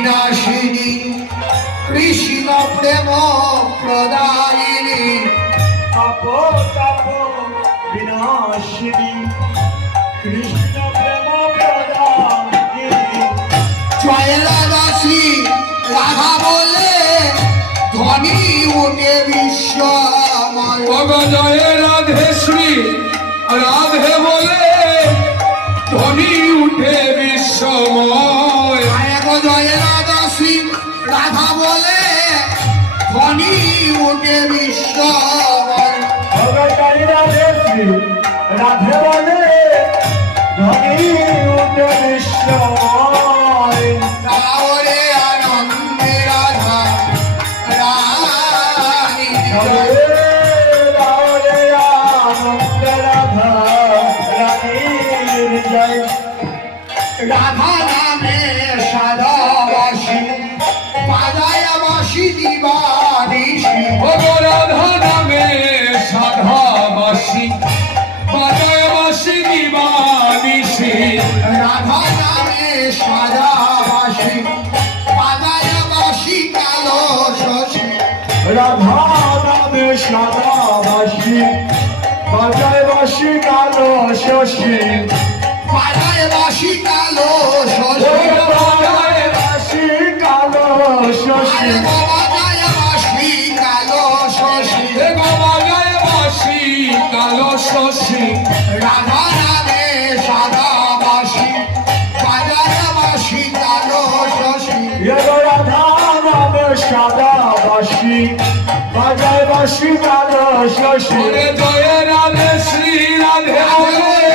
বিনাশিনী কৃষ্ণ প্রেম প্রদায়িনী তাপ তাপ বিনাশিনী কৃষ্ণ প্রেম প্রদায়িনী জয়রা দাসী রাধা বলে ধ্বনি উঠে বিশ্বময় জয় রাধে শ্রী রাধে বলে ধ্বনি উঠে বিশ্বময় জয়রা দাসী রাধা বলে ধ্বনি উঠে বিশ্বময় জয় রাধে শ্রী রাধে বলে ধ্বনি উঠে বিশ্বময় রাওরে আনন্দে রাধা রানী রাধে আনন্দ রাধা রানীর জয় রাধা নামে সাদাবাসী পাদায়াবাসী দিবানিশি রাধা নামে সাধাবাসী বাজায়বাসী দিবানিশি রাধা নামে সাদাবাসী পাদায়াবাসী কালো শশী রাধা নামে সাদাবাসী বাজায়বাসী কালো শশী পাদায়াবাসী কালো শশী বাজায়বাসী কালো শশী পাদায়াবাসী কালো শশী বাজায়বাসী কালো শশী রাধা নামে সাদাবাসী পাদায়াবাসী কালো শশী রাধা নামে সাদাবাসী বাজায়বাসী কালো শশী জয় রাধে শ্রী রাধে বলে